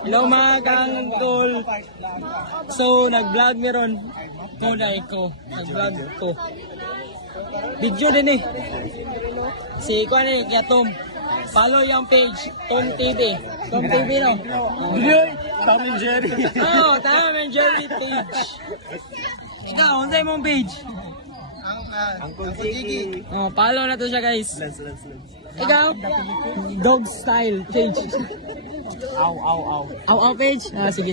Hello mga kangkol. So, nag-vlog meron. Ko na ko. Nag-vlog ko. Video din eh. Si Kwan eh, kaya Tom. Follow yung page, Tom TV. Tom TV no? Tom and Jerry. Oo, Tom and Jerry page. Ikaw, ano sa'yo mong page? Uncle Jiggy. Oh, follow na to siya guys. Ikaw? Dog style page. Aw page? Ah, sige.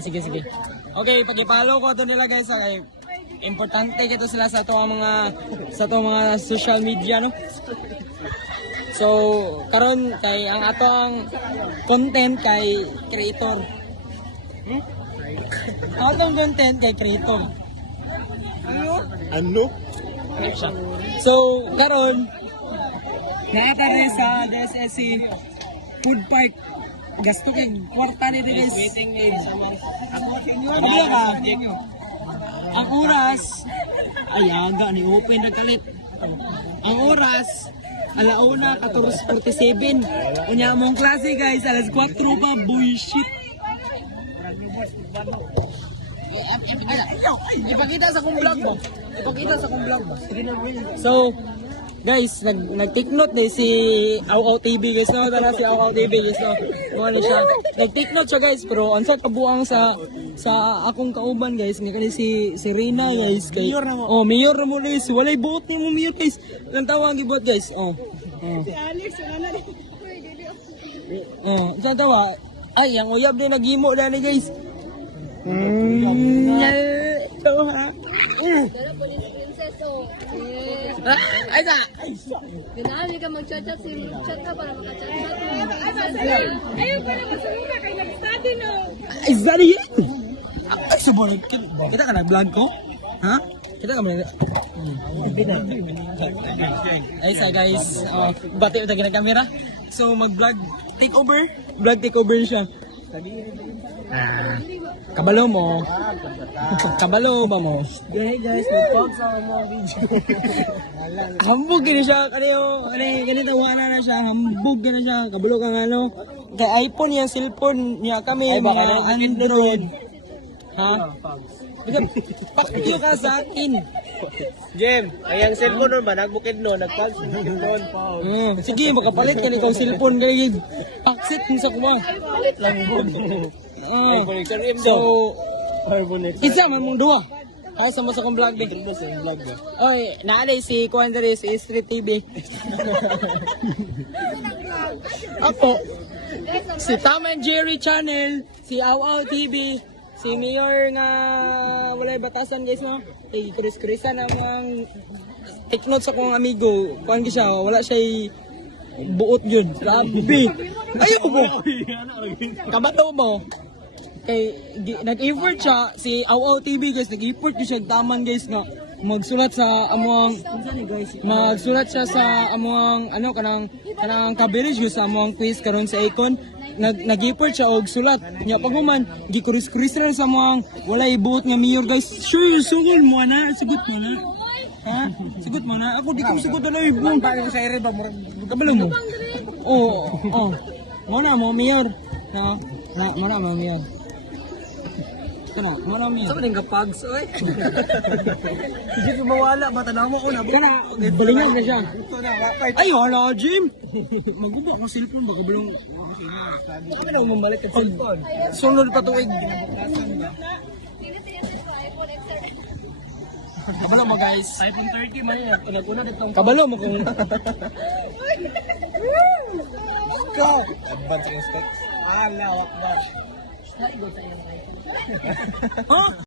Okay, pag-follow ko to nila guys. Okay. Importante kito sila sa mga social media no. So, karon kay ang ato ang content kay creator. Atong content kay creator. Ano? So, karon naatari sa DSSC Food Park. Gasto kay kwarta ni guys. Waiting age. Ang oras ay aga ni open na kalit. Ang oras alauna 14:47. Unya mong klase guys, alas 4 pa bullshit. Ipakita sa kong vlog mo. So, guys, nag-take note ni si Aw TV guys, no? Tara si Aw TV guys, no? Ano siya? Nag-take note siya guys, pero ansa kabuang sa akong kauban guys, ni kani si Rina guys, kay mayor na mo guys. Walay buot ni mo mayor guys. Nang tawag gibuot guys. Si Alex wala na. Sa tawa. Ay, ang uyab din naghimo na ni guys. Ay sa! Ganaan ka mag-chat-chat, chat ka para maka-chat. Ayaw pa naman sa muna kayo nag-study no. Ay, study yun! Ay, subunin. Kita ka nag-vlog ko? Ha? Kita ka man. Ay sa guys, bati uta gina camera. So mag-vlog takeover. Vlog takeover siya. Kabalo mo. Kabalo ba mo? Hey guys, mag-pause sa mga video. Hambog gina siya. Ganito wala na siya. Hambog gina siya. Kabalo ka nga no. Kay iPhone yan, cellphone niya kami. Mga Android. Ha? Pakyo ka sa akin. Jem, ay ang cellphone nun ba? Nagbukid no, nag-pause. Sige, makapalit ka nikaw cellphone kay paksit mo sa kumaw. So, isa man mong duha. Ako sama sa kong vlog din. Oy, naalay si Kuandre si Street TV. Ako, si Tom and Jerry Channel, si Aw TV, si Mayor nga walay batasan guys no. Eh, Chris-Chrisan ang take note sa kong amigo. Kuan siya, wala siya buot yun. Grabe. Ayaw mo. Kabato mo. Kay nag-effort siya si Aw TV guys, nag-effort siya taman guys nga magsulat sa siya sa amuang ano kanang coverage sa amuang quiz karon sa Icon. Nag-effort siya og sulat nya paghuman gikuris-kuris ra sa amuang walay buot nga mayor guys. Sure sugod mo na, sugot mo na. Ha? Sugot mo na. Ako di ko sugot na ibong tayo sa ere ba mo. Kabalo mo. Oo. Mo na mo mayor. Ha? Mo na mo mayor. Kana, marami. Saan din kapags, oy? Hindi ko mawala, matanaw mo ko na. Kana, balingan na siya. Ay, wala, Jim. Maguba akong cellphone, baka balong. Kami na umambalik ang cellphone. Sunod pa tuwig. Kabalo mo guys. iPhone 30 man yan. Pinag-una dito. Kabalo mo kung. Go! Advancing specs. Ah, lawak ba? Oh!